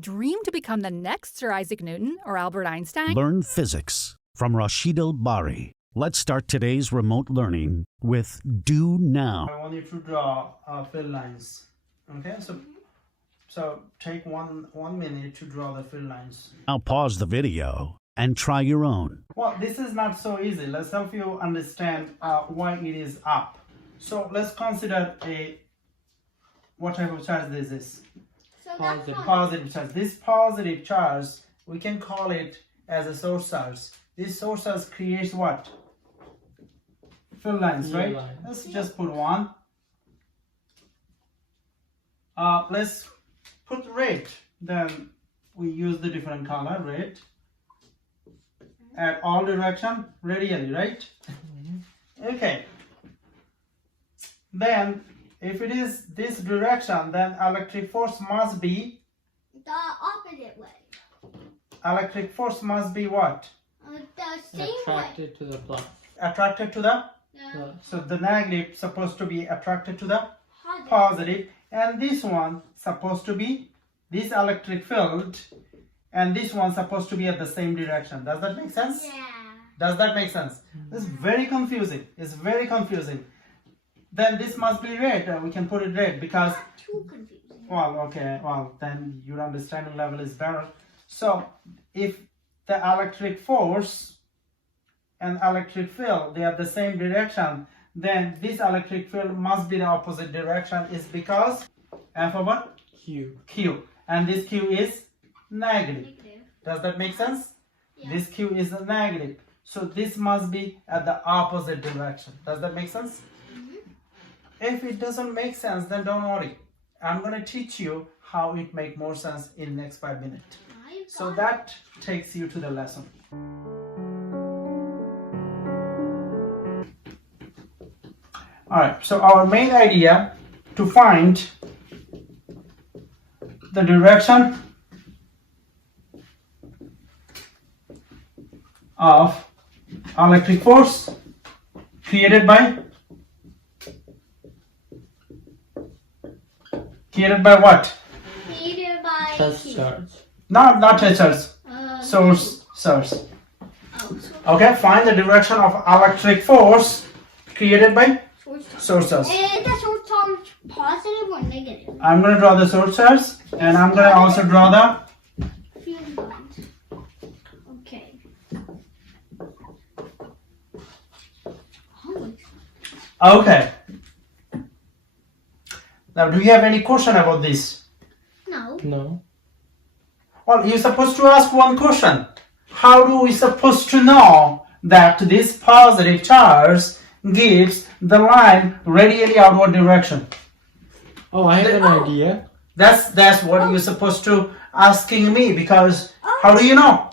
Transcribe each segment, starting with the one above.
Dream to become the next Sir Isaac Newton or Albert Einstein? Learn physics from Rashid Al-Bari. Let's start today's remote learning with Do Now. I want you to draw fill lines. Okay, so take one minute to draw the fill lines. Now pause the video and try your own. Well, this is not so easy. Let's help you understand why it is up. So let's consider what type of charge this is. So that's not Positive charge. This positive charge, we can call it as a source charge. This source charge creates what? Fill lines, right? Let's just put one. Let's put red. Then we use the different color, red. At all direction, radially, right? Okay. Then, if it is this direction, then electric force must be the opposite way. electric force must be what? The same Attracted to the plus. Attracted to the? way. So the negative supposed to be attracted to the Positive. positive, and this one supposed to be this electric field, and this one supposed to be at the same direction. Does that make sense? Yeah. Does that make sense? This is very confusing. It's very confusing. Then this must be red. We can put it red because, Not too confusing. well, okay, well, then your understanding level is better. So if the electric force and electric field, they are the same direction, then this electric field must be the opposite direction, is because F over Q. Q, and this Q is negative. Negative. Does that make sense? Yeah. This Q is a negative, so this must be at the opposite direction. Does that make sense? If it doesn't make sense, then don't worry. I'm going to teach you how it make more sense in the next 5 minutes. So that takes you to the lesson. Alright, so our main idea to find the direction of electric force created by what? Created by Test Q. charge. Not touchers. Source. So Okay, find the direction of electric force created by source charge. Is the source charge positive or negative? I'm going to draw the source charge, and I'm going to also draw the Field lines. Okay. okay. Now, do you have any question about this? No. No. Well, you're supposed to ask one question. How do we supposed to know that this positive charge gives the line radially outward direction? Oh, I have an idea. That's what you're supposed to asking me, because how do you know?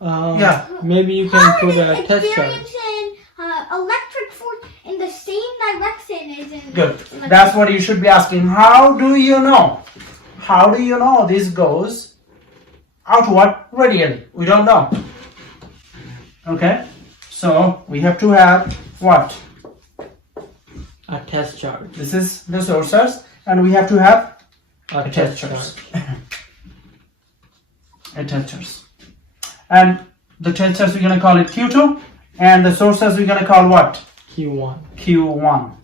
Yeah. Maybe you can put a test charge. Experiencing electric force in the same direction as in. Good. That's what you should be asking. How do you know? How do you know this goes outward radially? We don't know. Okay. So we have to have what? A test charge. This is the sources, and we have to have A test charge. attachers. And the testers we're gonna call it Q2, and the sources we're gonna call what? Q1. Q1.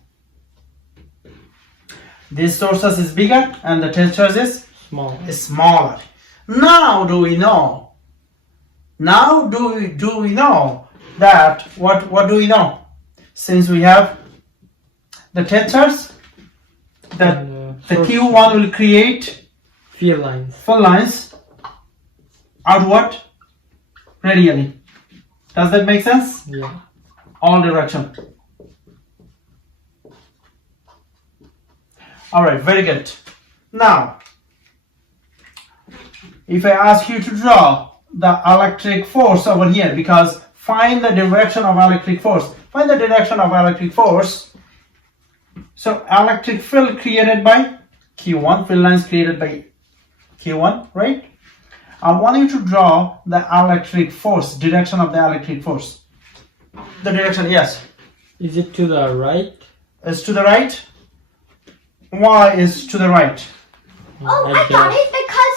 This sources is bigger and the testers is Small. smaller. Now do we know? Now do we know that what do we know? Since we have the testers, that And, the source Q1 will create field lines. full lines outward radially. Does that make sense? Yeah. All direction. Alright, very good. Now, if I ask you to draw the electric force over here, because find the direction of electric force. Find the direction of electric force. So, electric field created by Q1, field lines created by Q1, right? I want you to draw the electric force, direction of the electric force. The direction, yes. Is it to the right? Is to the right. Y is to the right. Oh, I I got guess. it because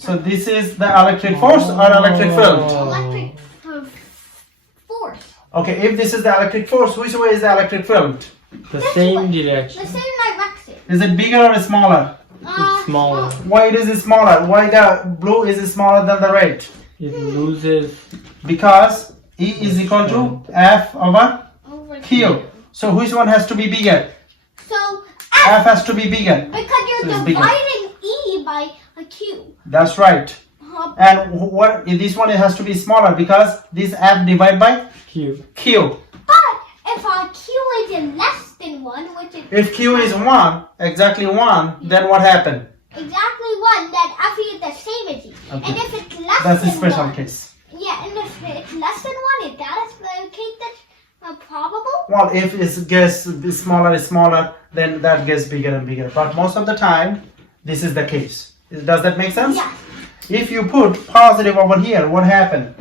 So this is the electric force or electric field. Electric force. Okay, if this is the electric force, which way is the electric field? The This same way. direction. The same direction. Is it bigger or smaller? It's smaller. Why it is smaller? Why the blue is smaller than the red? It loses. Because E is equal to F over Over Q. here. So which one has to be bigger? So F has to be bigger. because So you're it's bigger. dividing E by a Q. That's right. Uh, And what this one it has to be smaller because this F divided by Q. Q. But if our Q is in less than 1, which is If Q is 1, exactly 1, then what happened? exactly 1, then F is the same as E. Okay. And if it's less That's a than special 1, case. yeah, and if it's less than 1, is that a case that's probable? Well, if it gets smaller, then that gets bigger and bigger. But most of the time, this is the case. Does that make sense? Yeah. If you put positive over here, what happened?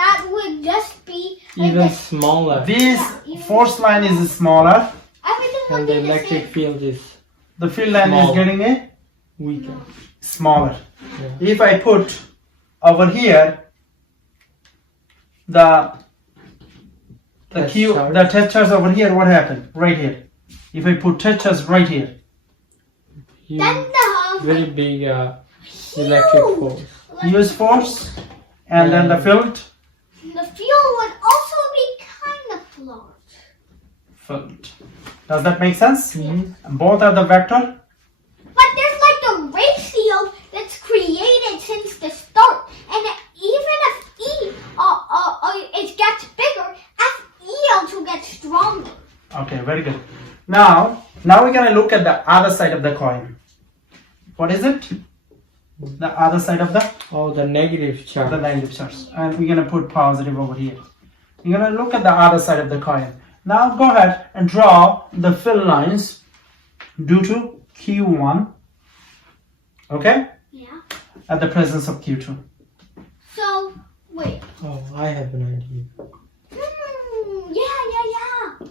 That would just be like Even this. smaller. This Yeah, even force line is smaller. Everything would And be the the electric same. field is The field line is Smaller. getting a weaker. smaller. Yeah. If I put over here the Test Q, charge. the test charge over here, what happened? Right here. If I put test charge right here, Then the Very big electric huge- force. use force, and then the field. The fuel would also be kind of large. Field. Does that make sense? Mhm. Both are the vector. But there's like a ratio that's created since the start. And even if it gets bigger, FE also gets stronger. Okay, very good. Now we're gonna look at the other side of the coin. What is it? The other side of the Oh, the negative charge. negative charge, and we're gonna put positive over here. You're gonna look at the other side of the coin. Now go ahead and draw the fill lines due to Q1. Okay, Yeah. at the presence of Q2. So, wait. Oh, I have an idea. Yeah.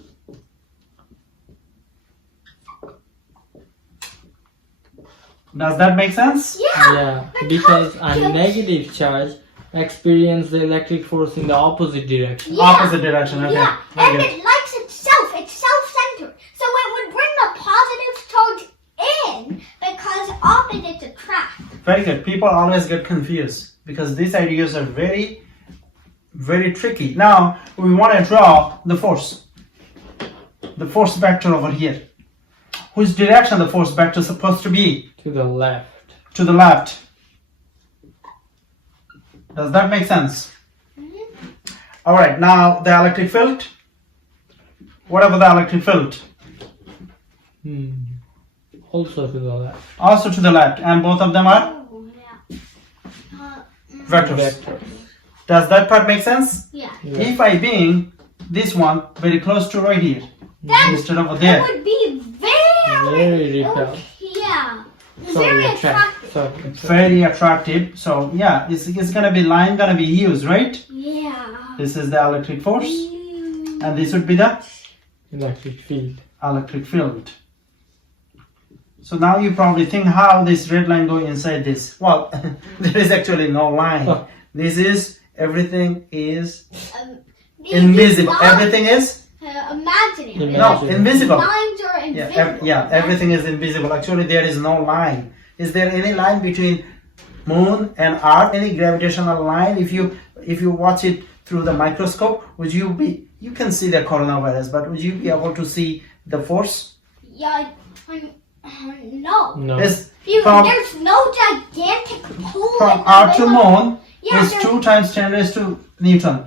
Does that make sense? Yeah, because a negative charge experiences the electric force in the opposite direction. Yeah. Opposite direction. Okay. Yeah, Very and good. it likes itself. It's self-centered. So it would bring the positive charge in because opposites attract. Very good. People always get confused because these ideas are very, very tricky. Now we want to draw the force vector over here. Which direction the force vector is supposed to be? To the left. To the left. Does that make sense? All right. Now the electric field. What about the electric field? Also to the left. Also to the left, and both of them are Oh, yeah. vectors. Vector. Does that part make sense? Yeah. Yeah. If I being this one very close to right here Then instead of it there, would be very repelled. yeah. So Very attractive. attractive. very attractive. So yeah, it's gonna be line gonna be used, right? Yeah. This is the electric force, and this would be the Electric field. electric field. So now you probably think how this red line go inside this. Well, there is actually no line. Oh. This is everything is These invisible. lines, Everything is imaginary. no Imaginary. invisible. Lines are invisible. Everything is invisible. Actually, there is no line. Is there any line between moon and earth? Any gravitational line? If you watch it through the microscope, you can see the coronavirus, but would you be able to see the force? Yeah. No. No. It's There's no gigantic pole. from in the earth to middle. moon Yeah, is there's 2 times 10 raised to Newton.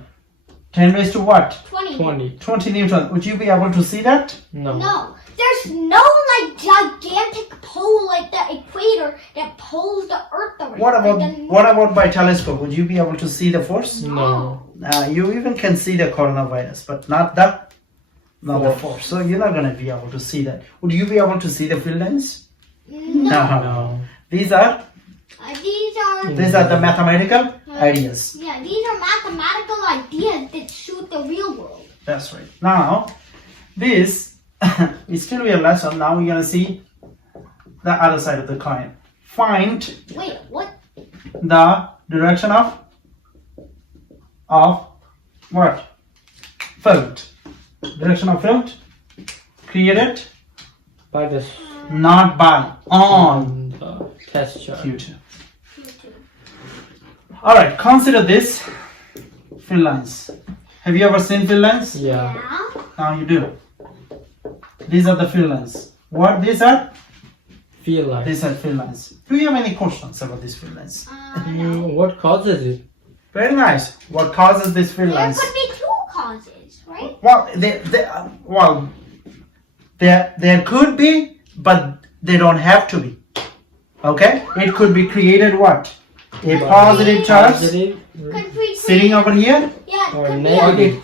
10 raised to what? 20. 20. 20 Newton. Would you be able to see that? No. No. There's no like gigantic pole like the equator that pulls the earth around. What about by telescope? Would you be able to see the force? No. You even can see the coronavirus, but not the force. So you're not going to be able to see that. Would you be able to see the field lines? No. No. These are These are the mathematical ideas. yeah. These are mathematical ideas that suit the real world. That's right. Now, this is still your lesson. Now we're going to see the other side of the coin. find Wait, what? the direction of what? Field. Direction of field created By this not by on the test chart. Q2. Alright, consider this field lines. Have you ever seen field lines? Yeah. Now you do. These are the field lines. What these are? Feel like. These are field lines. Do you have any questions about these field lines? What causes it? Very nice. What causes these field There lines? could be two causes, right? Well, there could be, but they don't have to be. Okay? It could be created what? A positive charge Positive Could be sitting over here, yeah, or could be negative.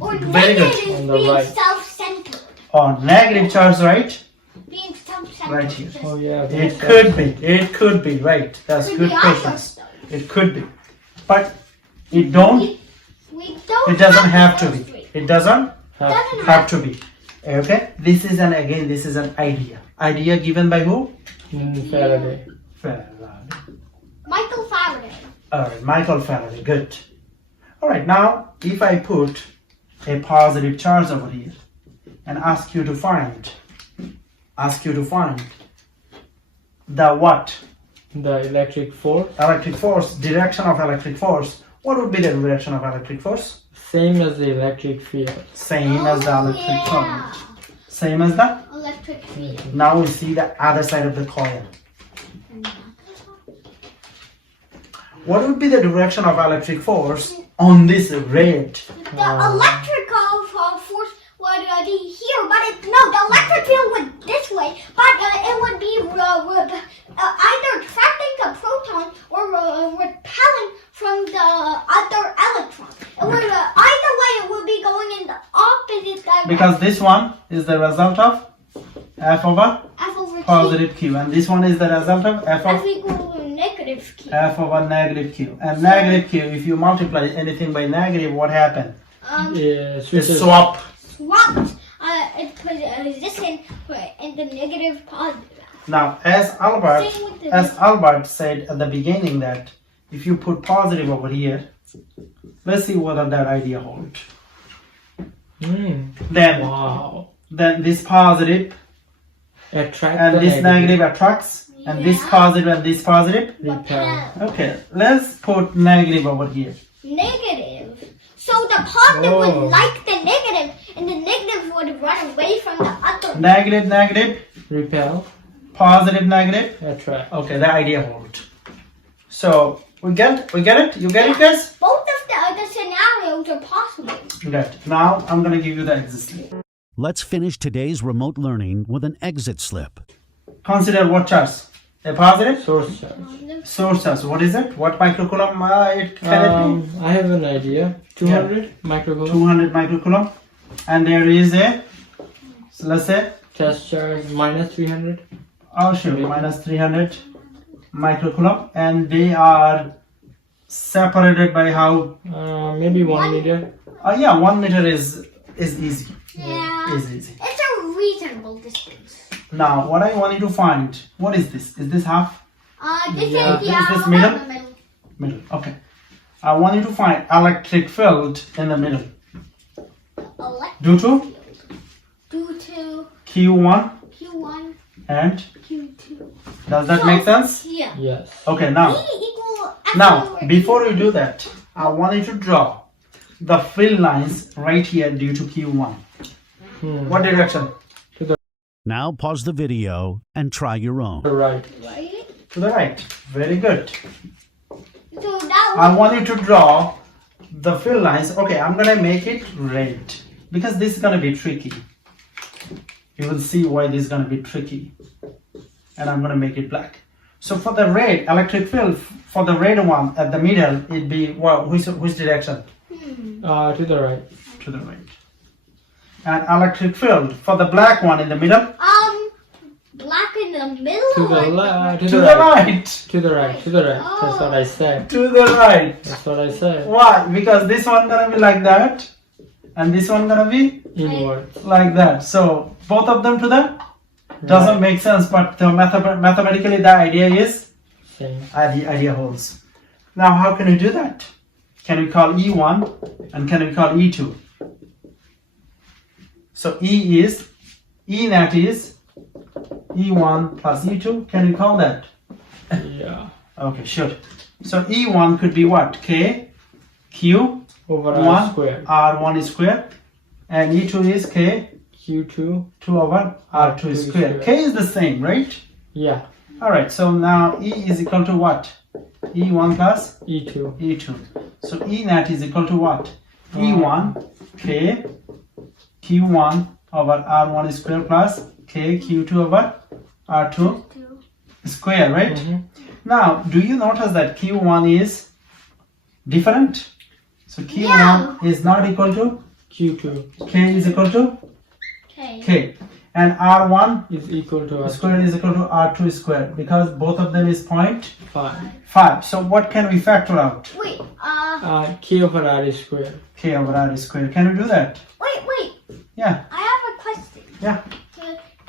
or Very good. negative On the being right. self-centered. or negative charge, right? Being self-centered. Right here. just- Oh yeah. It could be. It could be. Right. That's could good be either questions. stuff. It could be. But it don't. We don't. It doesn't have to those be. three. It doesn't Doesn't have to be. Okay. This is an idea. Idea given by who? Faraday. Faraday. Michael Faraday. Alright, Michael Faraday, good. Alright, now if I put a positive charge over here and ask you to find the what? The electric force. Electric force, direction of electric force. What would be the direction of electric force? Same as the electric field. Same as the electric yeah. current. Same as the? Electric field. Now we see the other side of the coin. What would be the direction of electric force on this red? The electrical force would be here, but the electric field would this way, but it would be either attracting the proton or repelling from the other electron. It would either way it would be going in the opposite direction. Because this one is the result of F over F over T. positive Q, and this one is the result of F F of equal to negative Q. F over negative Q. And negative Q, if you multiply anything by negative, what happened? Yeah, It switches. swap. Swapped. It put this in the negative positive. Now, as Same with the- Albert said at the beginning that if you put positive over here, let's see whether that idea holds. Wow. Then this positive Attract and the this negative attracts, and this Yeah. positive and this positive. repel. Okay, let's put negative over here. Negative. So the positive Whoa. would like the negative, and the negative would run away from the other. Negative, negative, Repel. positive, negative. Attract. Okay, the idea holds. So we get it? You get it, guys? Both of the scenarios are possible. Good. Now I'm gonna give you the existing. Let's finish today's remote learning with an exit slip. Consider what charge? A positive Source charge. source charge. What is it? What microcoulomb it can it I have an idea. 200 be? microcoulomb. 200 microcoulomb. And there is a, so let's say, Test charge minus 300. I'll show you, minus 300 microcoulomb. And they are separated by how? Maybe 1 meter. Yeah, 1 meter is easy. Yeah. Is easy. It's a reasonable distance. Now, what I want you to find, what is this? Is this half? This Yeah. is yeah, Is this about middle? the middle. Middle. Okay. I want you to find electric field in the middle. Electric Due to field. Due to Q1 Q1, and Q2. does that make sense? Yeah. Yes. Okay, now. E equal F Now, over before you do that, I want you to draw the fill lines right here due to Q1. What direction? Now pause the video and try your own. The right. right. To the right. Very good. So that I was want you to draw the fill lines. Okay, I'm gonna make it red because this is gonna be tricky. You will see why this is gonna be tricky. And I'm gonna make it black. So for the red electric field, for the red one at the middle, it'd be well, which direction? To the right. To the right. And electric field for the black one in the middle. black in the middle. To the or left. To the right. To the right. To the right. That's what I said. To the right. That's what I said. Why? Because this one gonna be like that, and this one gonna be Inwards. like that. So both of them to the doesn't make sense, but the mathematically the idea is Same. Idea holds. Now, how can we do that? Can we call E1 and can we call E2? So E net is E1 plus E2. Can we call that? Yeah. Okay, sure. So E1 could be what? K, Q, Over 1, R squared. R1 is squared. And E2 is K, Q2. 2 over R2 is squared. K is the same, right? Yeah. Alright, so now E is equal to what? E1 plus E2. E2. So E net is equal to what? E1 K Q1 over R1 square plus K Q2 over R2 square, right? Mhm. Now, do you notice that Q1 is different? So Q1 is not equal to Q2 K is equal to Okay. K. And R1 is equal to R square is equal to R2 square because both of them is 5. 0.5. So what can we factor out? Wait, K over R is squared. K over R square. Can we do that? wait. Yeah. I have a question. Yeah.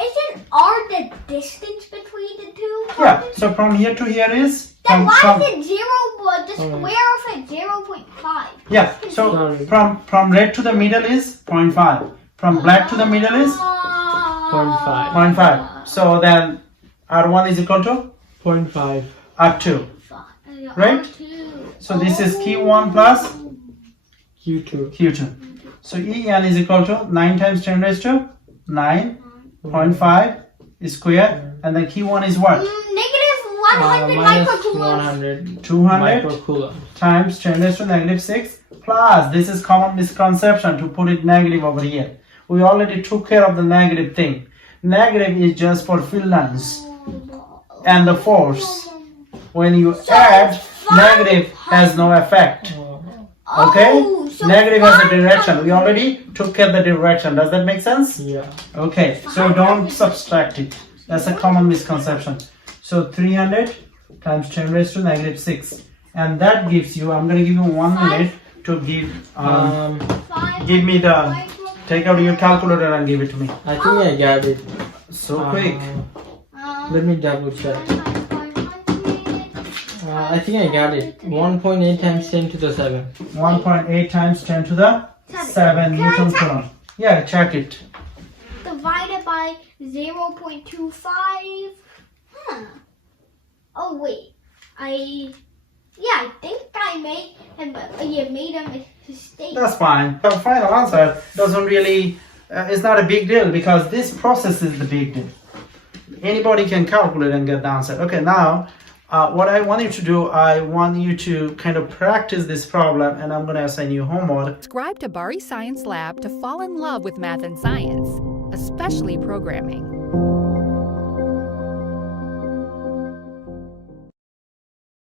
Isn't R the distance between the two? Yeah. So from here to here is Then why from is it 0, but the square of it 0.5? yeah. So Sorry. from red to the middle is 0.5. From black to the middle is 0.5. 0.5. So then R1 is equal to 0.5. R2. Right? So this is Q1 plus Q2. Q2. So En is equal to 9 times 10 raised to 9.5 square, and then Q1 is what? Negative 100 Minus microcoulombs. 100 200 microcoulombs. times 10 raised to negative 6 plus, this is common misconception to put it negative over here. We already took care of the negative thing. Negative is just for Finland's and the force. When you add, negative has no effect. Okay? Oh, so Negative has a direction. 500. We already took care of the direction. Does that make sense? Yeah. Okay, so don't subtract it. That's a common misconception. So 300 times 10 raised to negative 6. And that gives you, I'm going to give you 1 minute to give give me the, take out your calculator and give it to me. I think I got it. So quick. Let me double check. I think I got it. 1.8 times 10 to the 7. 1.8 times 10 to the 7 Can I Newton check? coulomb. Yeah, check it. Divided by 0.25. Oh wait, I think I made a mistake. That's fine. The final answer doesn't really, it's not a big deal because this process is the big deal. Anybody can calculate and get the answer. Okay, now what I want you to do, I want you to kind of practice this problem, and I'm going to assign you homework. Subscribe to Bari Science Lab to fall in love with math and science, especially programming.